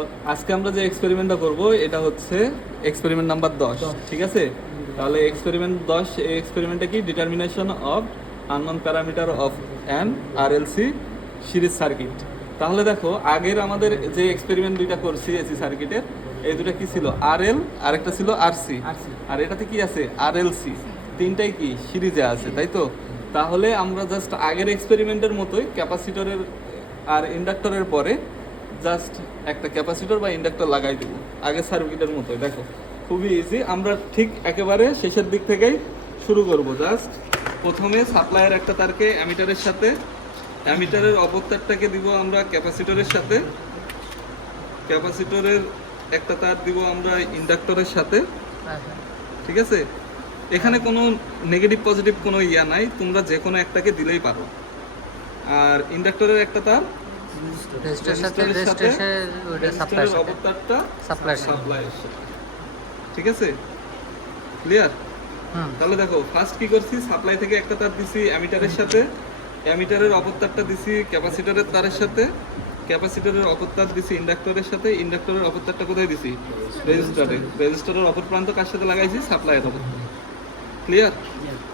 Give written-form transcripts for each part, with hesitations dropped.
তো আজকে আমরা যে এক্সপেরিমেন্টটা করব এটা হচ্ছে এক্সপেরিমেন্ট নাম্বার 10, ঠিক আছে? তাহলে এক্সপেরিমেন্ট 10, এই এক্সপেরিমেন্টটা কি? Determination of unknown parameter of an RLC series circuit. তাহলে দেখো আগের আমাদের যে এক্সপেরিমেন্ট দুইটা করছি এসি সার্কিটের, এই দুটো কি ছিল? আরএল আর একটা ছিল আরসি, আর এটাতে কি আছে? আরএলসি। তিনটাই কি সিরিজে আছে, তাই তো? তাহলে আমরা জাস্ট আগের এক্সপেরিমেন্টের মতোই ক্যাপাসিটরের আর ইন্ডাক্টরের পরে জাস্ট একটা ক্যাপাসিটর বা ইন্ডাক্টর লাগাই দেবো আগের সার্কিটের মতোই। দেখো খুবই ইজি। আমরা ঠিক একেবারে শেষের দিক থেকেই শুরু করব। জাস্ট প্রথমে সাপ্লাইয়ের একটা তারকে অ্যামিটারের সাথে, অ্যামিটারের অপর তারটাকে দিব আমরা ক্যাপাসিটরের সাথে, ক্যাপাসিটরের একটা তার দিব আমরা ইন্ডাক্টরের সাথে, ঠিক আছে? এখানে কোনো নেগেটিভ পজিটিভ কোনো ইয়া নাই, তোমরা যে কোনো একটাকে দিলেই পারো। আর ইন্ডাক্টরের একটা তার রেজিস্টরের সাথে, রেজিস্টরের অপর তারটা সাপ্লাইয়ের সাথে, ঠিক আছে? ক্লিয়ার? তাহলে দেখো ফার্স্ট কি করছি, সাপ্লাই থেকে একটা তার দিছি অ্যামিটারের সাথে, অ্যামিটারের অপর তারটা দিছি ক্যাপাসিটরের তারের সাথে, ক্যাপাসিটরের অপর তার দিছি ইন্ডাক্টরের সাথে, ইন্ডাক্টরের অপর তারটা কোথায় দিছি? রেজিস্টরে। রেজিস্টরের অপর প্রান্ত কার সাথে লাগাইছি? সাপ্লাইয়ের অপর। ক্লিয়ার?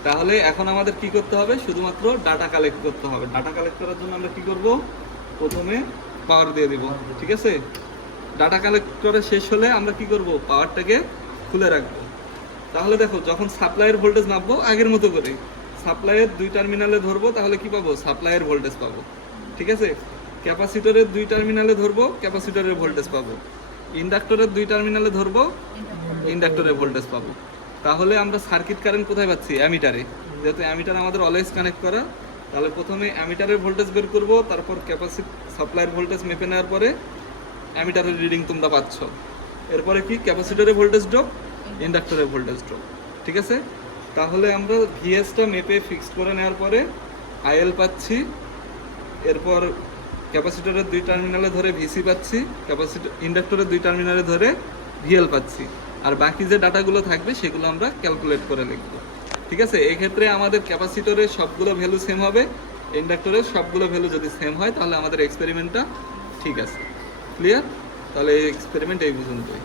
তাহলে এখন আমাদের কি করতে হবে? শুধুমাত্র ডাটা কালেক্ট করতে হবে। ডাটা কালেক্ট করার জন্য আমরা কি করব? প্রথমে পাওয়ার দিয়ে দিব, ঠিক আছে? ডাটা কালেক্ট করে শেষ হলে আমরা কি করব? পাওয়ারটাকে খুলে রাখবো। তাহলে দেখো যখন সাপ্লাইয়ের ভোল্টেজ নামবো আগের মতো করে সাপ্লাইয়ের দুই টার্মিনালে ধরবো, তাহলে কি পাবো? সাপ্লাইয়ের ভোল্টেজ পাবো, ঠিক আছে? ক্যাপাসিটরের দুই টার্মিনালে ধরবো, ক্যাপাসিটরের ভোল্টেজ পাবো। ইন্ডাক্টরের দুই টার্মিনালে ধরবো, ইন্ডাক্টরের ভোল্টেজ পাবো। তাহলে আমরা সার্কিট কারেন্ট কোথায় পাচ্ছি? অ্যামিটারে। যেহেতু অ্যামিটার আমাদের অলওয়েজ কানেক্ট করা, তাহলে প্রথমে অ্যামিটারের ভোল্টেজ বের করব, তারপর সাপ্লাইয়ের ভোল্টেজ মেপে নেওয়ার পরে অ্যামিটারের রিডিং তোমরা পাচ্ছ। এরপরে কি? ক্যাপাসিটরের ভোল্টেজ ড্রপ, ইন্ডাক্টরের ভোল্টেজ ড্রপ, ঠিক আছে? তাহলে আমরা ভিএসটা মেপে ফিক্সড করে নেওয়ার পরে আইএল পাচ্ছি, এরপর ক্যাপাসিটরের দুই টার্মিনালে ধরে ভিসি পাচ্ছি, ইন্ডাক্টরের দুই টার্মিনালে ধরে ভিএল পাচ্ছি। আর বাকি যে ডাটাগুলো থাকবে সেগুলো আমরা ক্যালকুলেট করে লিখব, ঠিক আছে? এই ক্ষেত্রে আমাদের ক্যাপাসিটরের সবগুলো ভ্যালু সেম হবে, ইন্ডাক্টরের সবগুলো ভ্যালু যদি সেম হয় তাহলে আমাদের এক্সপেরিমেন্টটা ঠিক আছে। ক্লিয়ার? তাহলে এই এক্সপেরিমেন্ট এই পর্যন্তই।